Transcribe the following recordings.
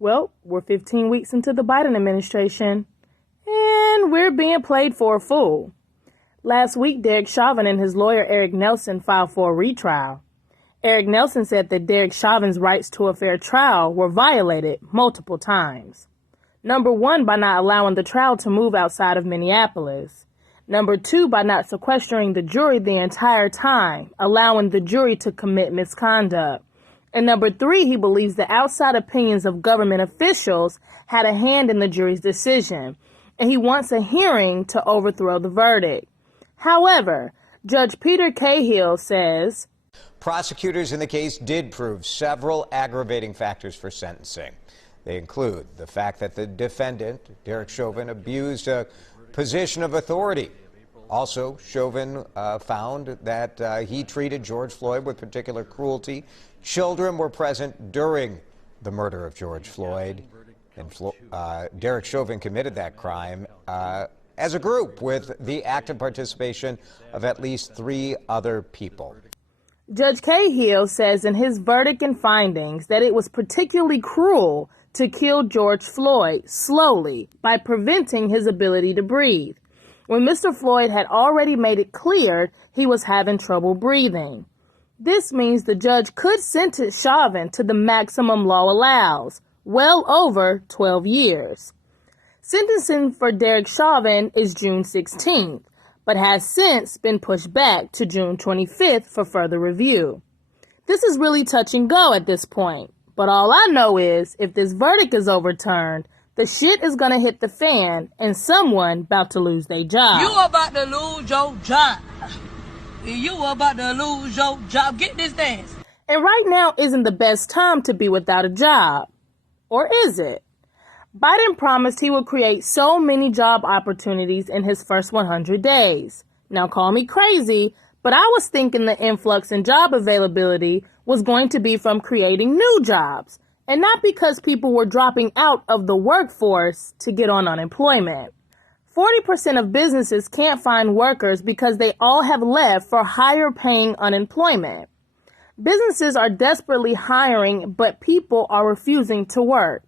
Well, we're 15 weeks into the Biden administration, and we're being played for a fool. Last week, Derek Chauvin and his lawyer Eric Nelson filed for a retrial. Eric Nelson said that Derek Chauvin's rights to a fair trial were violated multiple times. Number one, by not allowing the trial to move outside of Minneapolis. Number two, by not sequestering the jury the entire time, allowing the jury to commit misconduct. And number three, he believes the outside opinions of government officials had a hand in the jury's decision, and he wants a hearing to overthrow the verdict. However, Judge Peter Cahill says, prosecutors in the case did prove several aggravating factors for sentencing. They include the fact that the defendant, Derek Chauvin, abused a position of authority. Also, Chauvin found that he treated George Floyd with particular cruelty. Children were present during the murder of George Floyd, and Derek Chauvin committed that crime as a group with the active participation of at least 3 other people. Judge Cahill says in his verdict and findings that it was particularly cruel to kill George Floyd slowly by preventing his ability to breathe, when Mr. Floyd had already made it clear he was having trouble breathing. This means the judge could sentence Chauvin to the maximum law allows, well over 12 years. Sentencing for Derek Chauvin is June 16th, but has since been pushed back to June 25th for further review. This is really touch and go at this point, but all I know is if this verdict is overturned, the shit is gonna hit the fan and someone about to lose their job. You about to lose your job. You about to lose your job. Get this dance. And right now isn't the best time to be without a job. Or is it? Biden promised he would create so many job opportunities in his first 100 days. Now call me crazy, but I was thinking the influx in job availability was going to be from creating new jobs, and not because people were dropping out of the workforce to get on unemployment. 40% of businesses can't find workers because they all have left for higher paying unemployment. Businesses are desperately hiring, but people are refusing to work.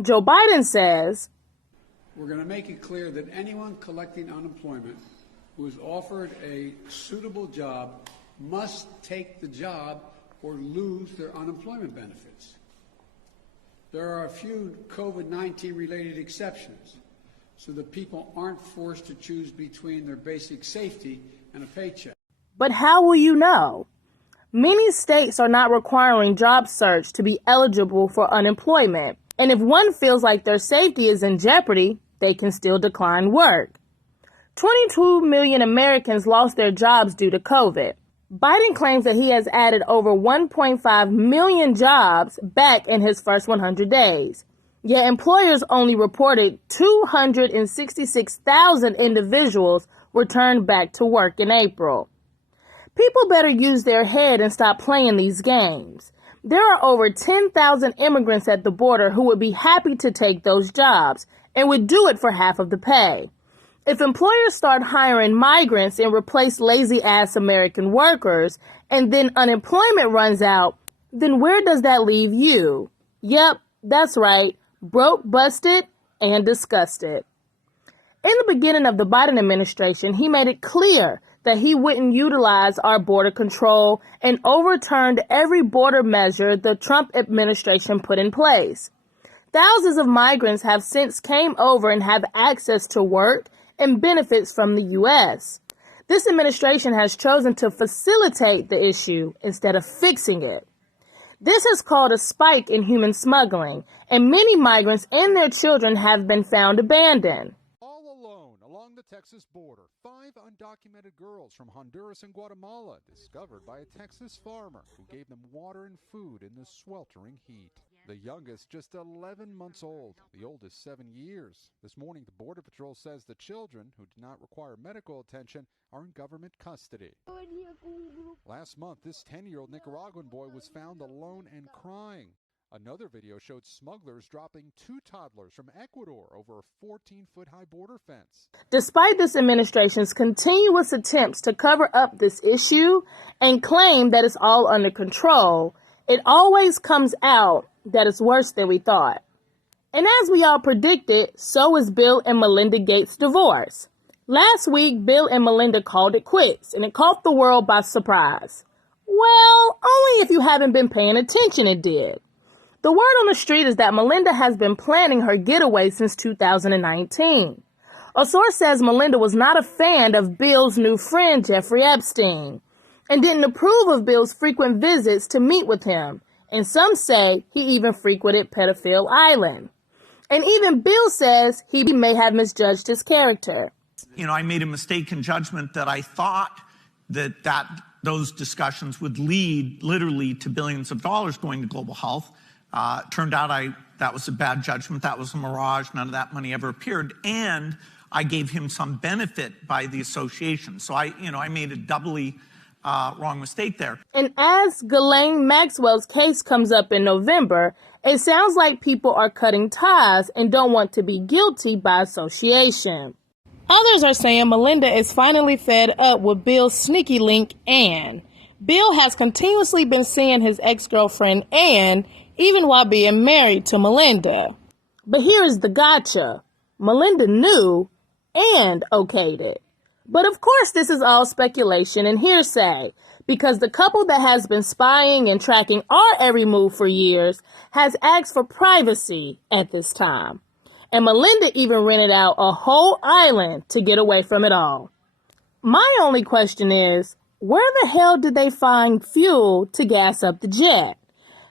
Joe Biden says, we're going to make it clear that anyone collecting unemployment who is offered a suitable job must take the job or lose their unemployment benefits. There are a few COVID-19 related exceptions, so that people aren't forced to choose between their basic safety and a paycheck. But how will you know? Many states are not requiring job search to be eligible for unemployment, and if one feels like their safety is in jeopardy, they can still decline work. 22 million Americans lost their jobs due to COVID. Biden claims that he has added over 1.5 million jobs back in his first 100 days. Yet employers only reported 266,000 individuals returned back to work in April. People better use their head and stop playing these games. There are over 10,000 immigrants at the border who would be happy to take those jobs and would do it for half of the pay. If employers start hiring migrants and replace lazy-ass American workers and then unemployment runs out, then where does that leave you? Yep, that's right. Broke, busted, and disgusted. In the beginning of the Biden administration, he made it clear that he wouldn't utilize our border control and overturned every border measure the Trump administration put in place. Thousands of migrants have since came over and have access to work and benefits from the U.S. This administration has chosen to facilitate the issue instead of fixing it. This has caused a spike in human smuggling, and many migrants and their children have been found abandoned. All alone along the Texas border, 5 undocumented girls from Honduras and Guatemala discovered by a Texas farmer who gave them water and food in the sweltering heat. The youngest just 11 months old, the oldest 7 years. This morning, the Border Patrol says the children, who do not require medical attention, are in government custody. Last month, this 10-year-old Nicaraguan boy was found alone and crying. Another video showed smugglers dropping 2 toddlers from Ecuador over a 14-foot-high border fence. Despite this administration's continuous attempts to cover up this issue and claim that it's all under control, it always comes out that it's worse than we thought. And as we all predicted, so is Bill and Melinda Gates' divorce. Last week, Bill and Melinda called it quits, and it caught the world by surprise. Well, only if you haven't been paying attention it did. The word on the street is that Melinda has been planning her getaway since 2019. A source says Melinda was not a fan of Bill's new friend, Jeffrey Epstein, and didn't approve of Bill's frequent visits to meet with him, and some say he even frequented Pedophile Island. And even Bill says he may have misjudged his character. You know, I made a mistaken judgment that I thought that those discussions would lead literally to billions of dollars going to global health. Turned out that was a bad judgment. That was a mirage. None of that money ever appeared. And I gave him some benefit by the association. So I made a doubly wrong mistake there. And as Ghislaine Maxwell's case comes up in November, it sounds like people are cutting ties and don't want to be guilty by association. Others are saying Melinda is finally fed up with Bill's sneaky link, Ann. Bill has continuously been seeing his ex-girlfriend, Ann, even while being married to Melinda. But here is the gotcha. Melinda knew and okayed it. But of course this is all speculation and hearsay, because the couple that has been spying and tracking our every move for years has asked for privacy at this time. And Melinda even rented out a whole island to get away from it all. My only question is, where the hell did they find fuel to gas up the jet?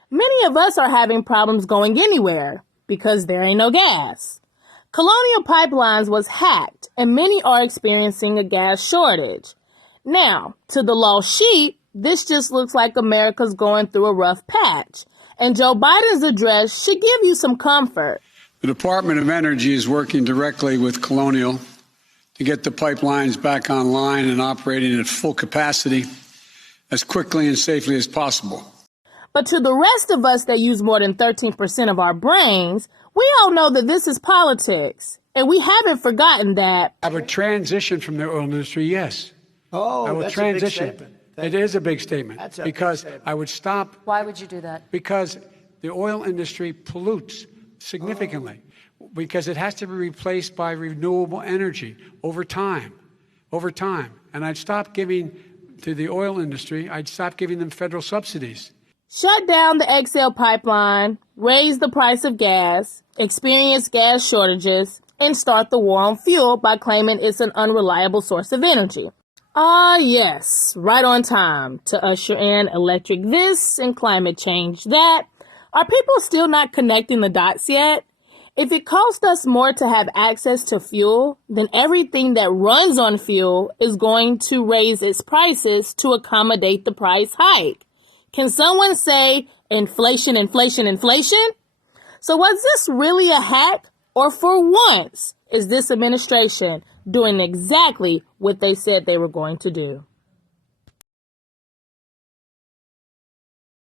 Many of us are having problems going anywhere because there ain't no gas. Colonial Pipelines was hacked and many are experiencing a gas shortage. Now, to the lost sheep, this just looks like America's going through a rough patch. And Joe Biden's address should give you some comfort. The Department of Energy is working directly with Colonial to get the pipelines back online and operating at full capacity as quickly and safely as possible. But to the rest of us that use more than 13% of our brains, we all know that this is politics. And we haven't forgotten that. I would transition from the oil industry, yes. Oh, I would that's transition. a big statement. It is a big statement because statement. I would stop. Why would you do that? Because the oil industry pollutes significantly, because it has to be replaced by renewable energy over time. And I'd stop giving to the oil industry, I'd stop giving them federal subsidies. Shut down the XL pipeline, raise the price of gas, experience gas shortages, and start the war on fuel by claiming it's an unreliable source of energy. Ah, yes, right on time to usher in electric this and climate change that. Are people still not connecting the dots yet? If it costs us more to have access to fuel, then everything that runs on fuel is going to raise its prices to accommodate the price hike. Can someone say inflation, inflation, inflation? So was this really a hack? Or for once, is this administration doing exactly what they said they were going to do?